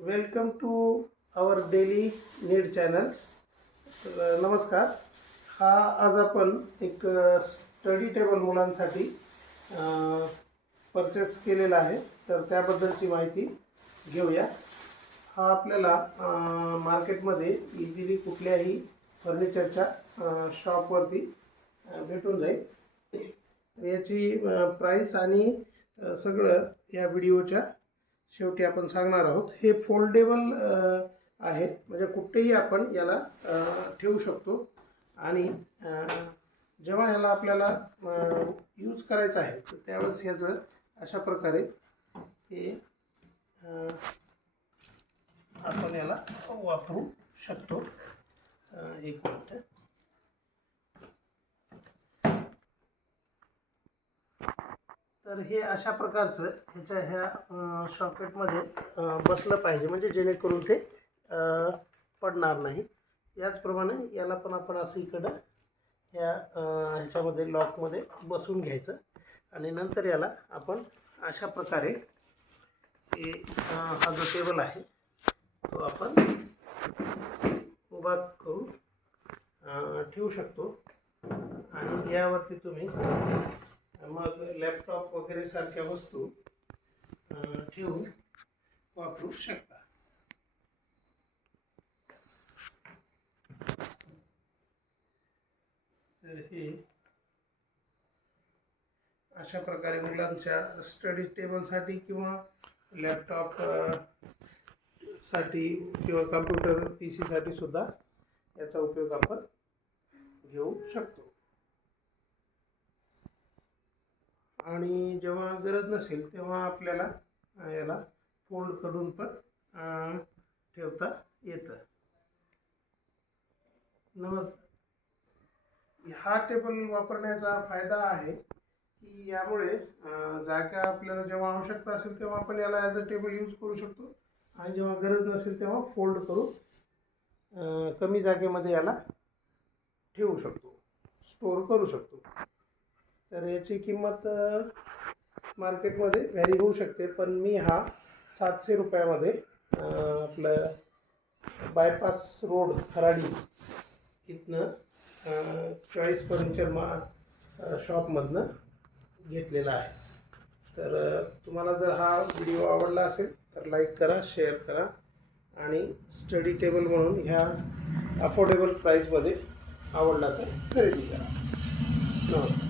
Welcome to our daily need channel. नमस्कार. आज आपण एक स्टडी टेबल मुलांसाठी परचेस केलेला आहे, तर त्याबद्दलची माहिती घेऊया. हा आपल्याला मार्केटमध्ये इझिली कुठल्याही फर्निचरच्या शॉपवरती भेटून जाईल. याची प्राईस आणि सगळं या व्हिडिओच्या शेवटी आपण सांगणार आहोत. हे फोल्डेबल आहे, म्हणजे कुठेही आपण याला ठेवू शकतो आणि जेव्हा याला आपल्याला यूज करायचं आहे तर त्यावेळेस ह्याचं अशा प्रकारे हे आपण याला वापरू शकतो. एक मिनिट. तर हे अशा प्रकारचं ह्याच्या ह्या शॉकेटमध्ये बसलं पाहिजे, म्हणजे जेणेकरून ते पडणार नाही. याचप्रमाणे याला पण आपण असं इकडं ह्याच्यामध्ये लॉकमध्ये बसून घ्यायचं आणि नंतर याला आपण अशा प्रकारे हा जो टेबल आहे तो आपण उभा करून ठेवू शकतो आणि यावरती तुम्ही मग लॅपटॉप वगैरे सारख्या वस्तू ठेवून वापरू शकता. तर हे अशा प्रकारे मुलांच्या स्टडी टेबलसाठी किंवा लॅपटॉप साठी किंवा कम्प्युटर PC साठी सुद्धा याचा उपयोग आपण घेऊ शकतो. आणि जेव्हा गरज नसेल तेव्हा आपल्याला याला फोल्ड करून पण ठेवता येतं. हा टेबल वापरण्याचा फायदा आहे की यामुळे जागा आपल्याला जेव्हा आवश्यकता असेल तेव्हा आपण याला ॲज अ टेबल यूज करू शकतो आणि जेव्हा गरज नसेल तेव्हा फोल्ड करून कमी जागेमध्ये याला ठेवू शकतो, स्टोअर करू शकतो. तर याची किंमत मार्केटमध्ये व्हॅरी होऊ शकते, पण मी हा 700 रुपयामध्ये आपलं बायपास रोड खराडी इथनं चॉईस फर्निचर शॉपमधनं घेतलेला आहे. तर तुम्हाला जर हा व्हिडिओ आवडला असेल तर लाईक करा, शेअर करा आणि स्टडी टेबल म्हणून ह्या अफोर्डेबल प्राईसमध्ये आवडला तर खरेदी करा. नमस्कार.